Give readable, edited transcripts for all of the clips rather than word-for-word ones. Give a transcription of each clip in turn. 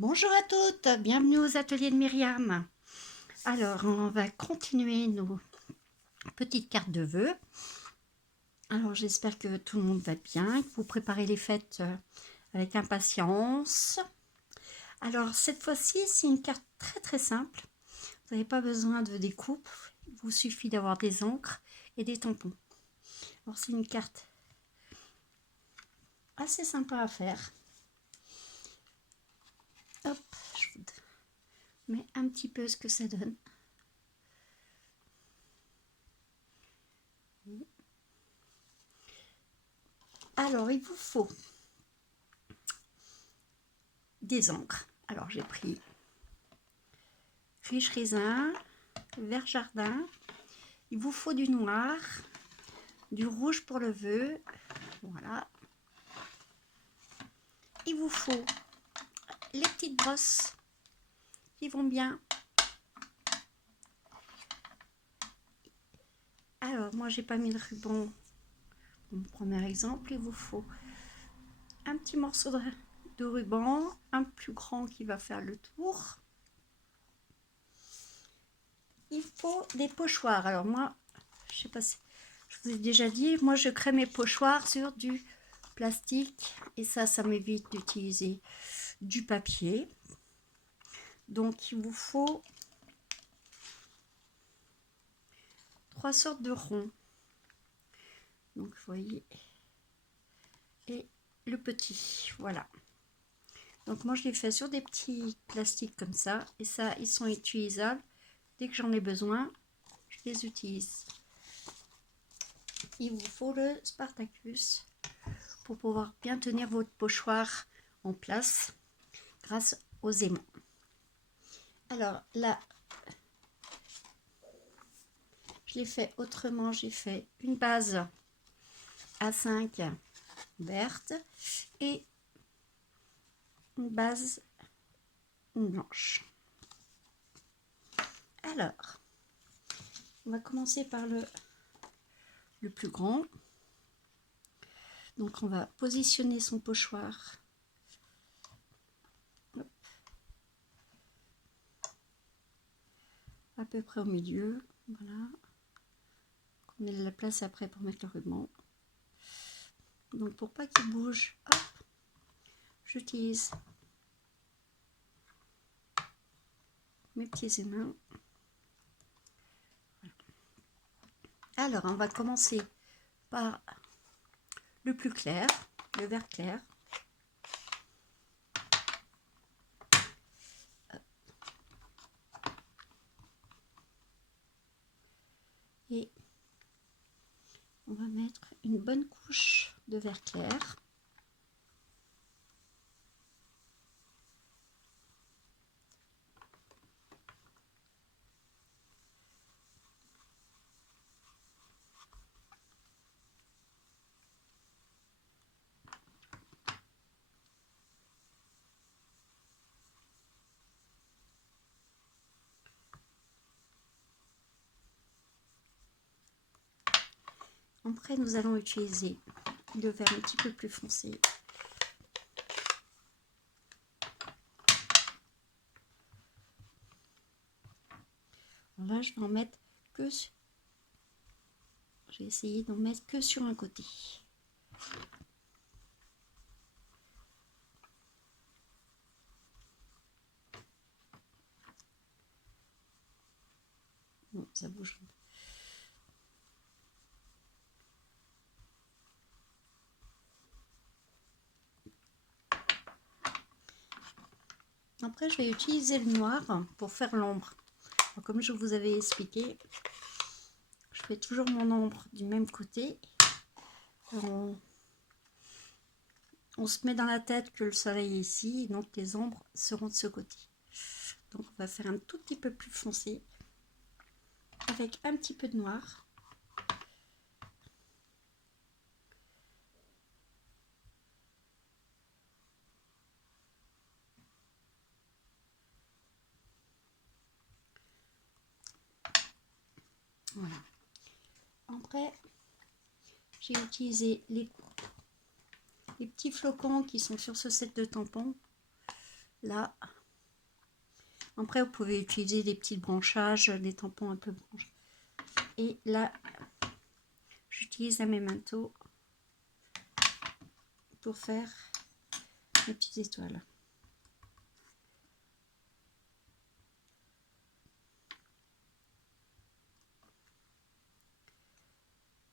Bonjour à toutes, bienvenue aux ateliers de Myriam. Alors, on va continuer nos petites cartes de vœux. Alors, j'espère que tout le monde va bien, que vous préparez les fêtes avec impatience. Alors, cette fois-ci, c'est une carte très très simple. Vous n'avez pas besoin de découpe, il vous suffit d'avoir des encres et des tampons. Alors, c'est une carte assez sympa à faire. Hop, je vous mets un petit peu ce que ça donne. Alors, il vous faut des encres. Alors, j'ai pris riche raisin, vert jardin. Il vous faut du noir, du rouge pour le vœu. Voilà. Il vous faut les petites brosses qui vont bien. Alors, moi, j'ai pas mis le ruban. Mon premier exemple, il vous faut un petit morceau de ruban, un plus grand qui va faire le tour. Il faut des pochoirs. Alors moi, je sais pas si je vous ai déjà dit, moi je crée mes pochoirs sur du plastique et ça m'évite d'utiliser du papier. Donc il vous faut 3 sortes de ronds. Donc vous voyez, et le petit, voilà. Donc moi je les fais sur des petits plastiques comme ça et ça ils sont utilisables. Dès que j'en ai besoin, je les utilise. Il vous faut le Spartacus pour pouvoir bien tenir votre pochoir en place grâce aux aimants. Alors là, je l'ai fait autrement. J'ai fait une base A5 verte et une base blanche. Alors, on va commencer par le plus grand. Donc on va positionner son pochoir. Hop. À peu près au milieu. Voilà. On met de la place après pour mettre le ruban. Donc pour pas qu'il bouge, hop, j'utilise mes petits aimants. Voilà. Alors on va commencer par le plus clair, le vert clair. Et on va mettre une bonne couche de vert clair. Après, nous allons utiliser le vert un petit peu plus foncé. Alors là, je vais en mettre que sur... J'ai essayé d'en mettre que sur un côté. Bon, ça bouge. Après, je vais utiliser le noir pour faire l'ombre. Comme je vous avais expliqué, je fais toujours mon ombre du même côté. On se met dans la tête que le soleil est ici, donc les ombres seront de ce côté. Donc on va faire un tout petit peu plus foncé avec un petit peu de noir. Voilà. Après, j'ai utilisé les petits flocons qui sont sur ce set de tampons. là. Après, vous pouvez utiliser des petits branchages, des tampons un peu branchés. Et là, j'utilise un memento pour faire mes petites étoiles.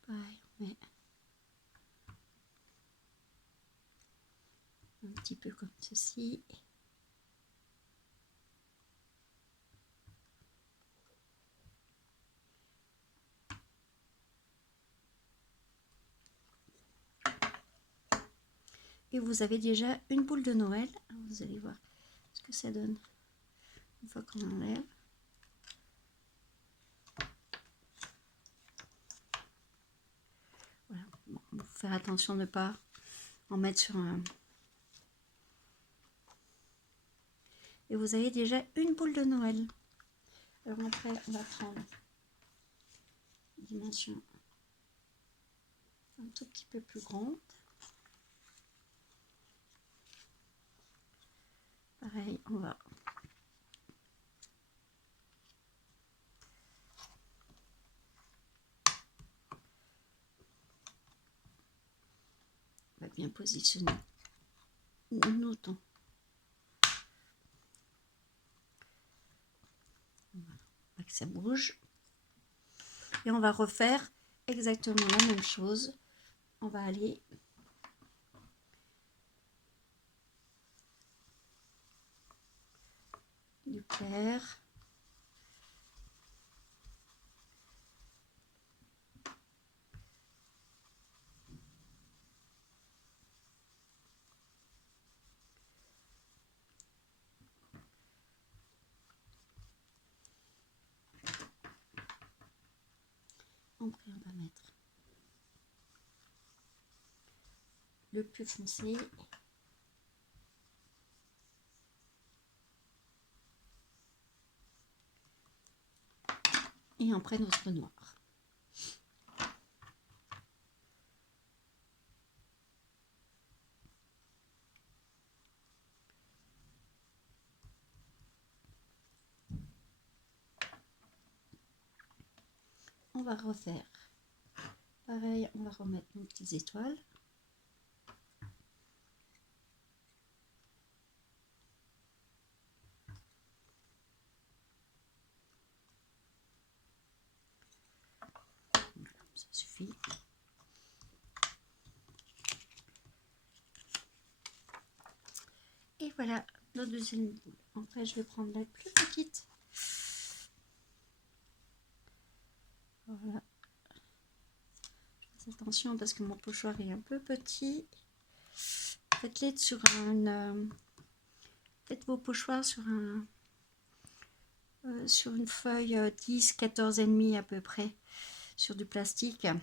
Pareil, on met un petit peu comme ceci. Et vous avez déjà une boule de Noël. Vous allez voir ce que ça donne une fois qu'on enlève. Voilà. Bon, il faut faire attention de ne pas en mettre sur un... Et vous avez déjà une boule de Noël. Alors après, on va prendre une dimension un tout petit peu plus grande. Pareil, on va bien positionner nos tons. Voilà, que ça bouge. Et on va refaire exactement la même chose. On va aller du clair. Après, on va mettre le plus foncé. Et après notre noir. On va refaire. Pareil, on va remettre nos petites étoiles. Voilà, ça suffit. Et voilà notre deuxième boule. Après, je vais prendre la plus petite. Voilà. Faites attention parce que mon pochoir est un peu petit. Faites-les sur un... faites vos pochoirs sur une feuille 10, 14 et demi à peu près, sur du plastique. Là.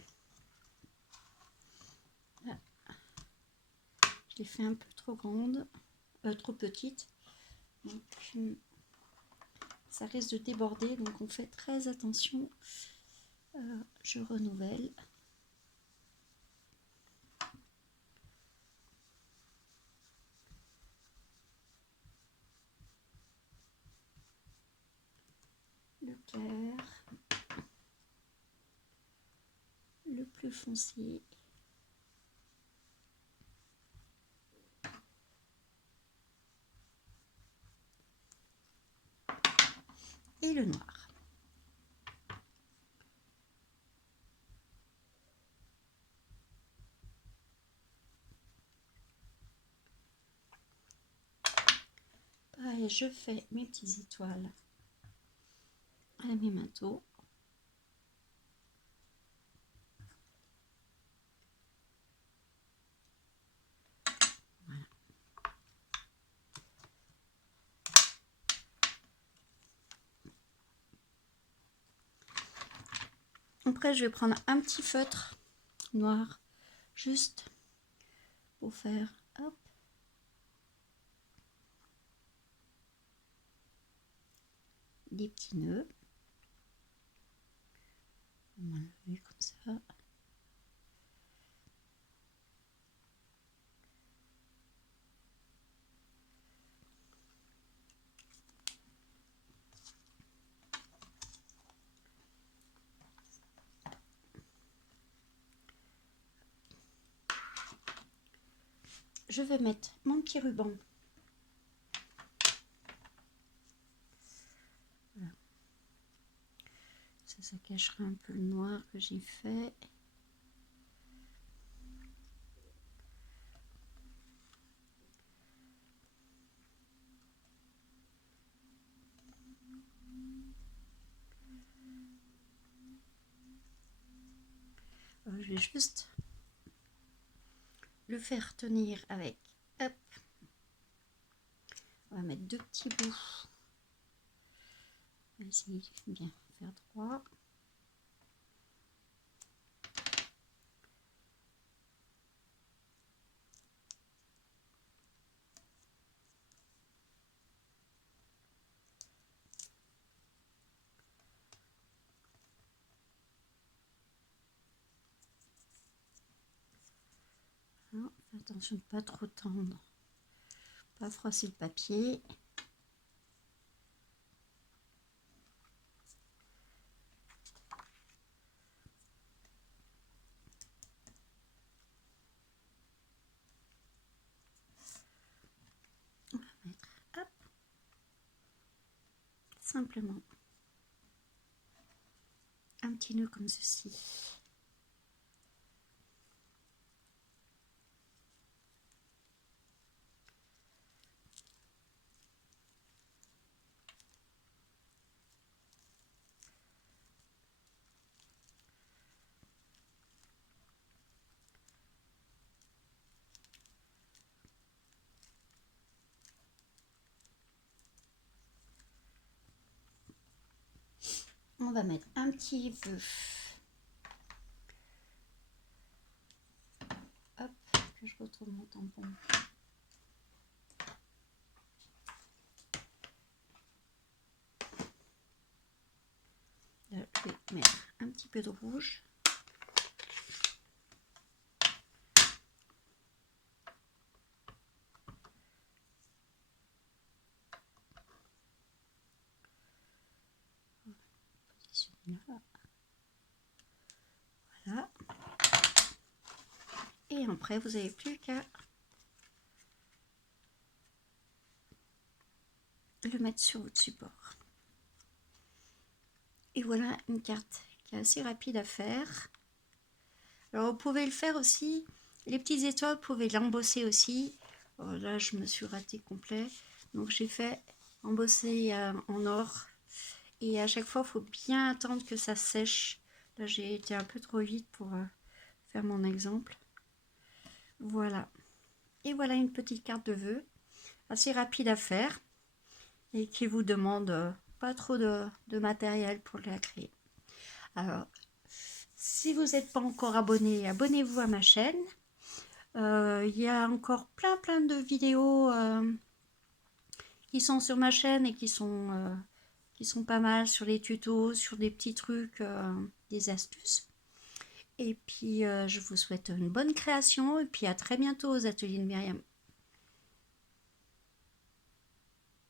Je l'ai fait un peu trop grande, trop petite. Donc, ça risque de déborder, donc on fait très attention. Je renouvelle. Le clair, le plus foncé. Et le noir. Pareil, je fais mes petites étoiles à mes manteaux. Voilà. Après, je vais prendre un petit feutre noir, juste pour faire, hop, des petits nœuds. On va enlever comme ça. je vais mettre mon petit ruban. Voilà. Ça cachera un peu le noir que j'ai fait. Je vais juste le faire tenir avec, hop, on va mettre deux petits bouts, on va essayer de bien faire droit. Alors, attention de ne pas trop tendre, pas froisser le papier. On va mettre, hop, simplement un petit nœud comme ceci. On va mettre un petit vœu. Hop, que je retrouve mon tampon. Là, je vais mettre un petit peu de rouge. Là. Voilà. Et après, vous n'avez plus qu'à le mettre sur votre support. Et voilà une carte qui est assez rapide à faire. Alors vous pouvez le faire aussi, les petites étoiles, vous pouvez l'embosser aussi. Alors là je me suis ratée complet, donc j'ai fait embosser en or. Et à chaque fois il faut bien attendre que ça sèche. Là j'ai été un peu trop vite pour faire mon exemple. Voilà. Et voilà une petite carte de vœux, assez rapide à faire. Et qui vous demande pas trop de matériel pour la créer. Alors, si vous n'êtes pas encore abonné, abonnez-vous à ma chaîne. Il y a encore plein de vidéos qui sont sur ma chaîne et qui sont pas mal sur les tutos, sur des petits trucs, des astuces. Et puis, je vous souhaite une bonne création et puis à très bientôt aux ateliers de Myriam.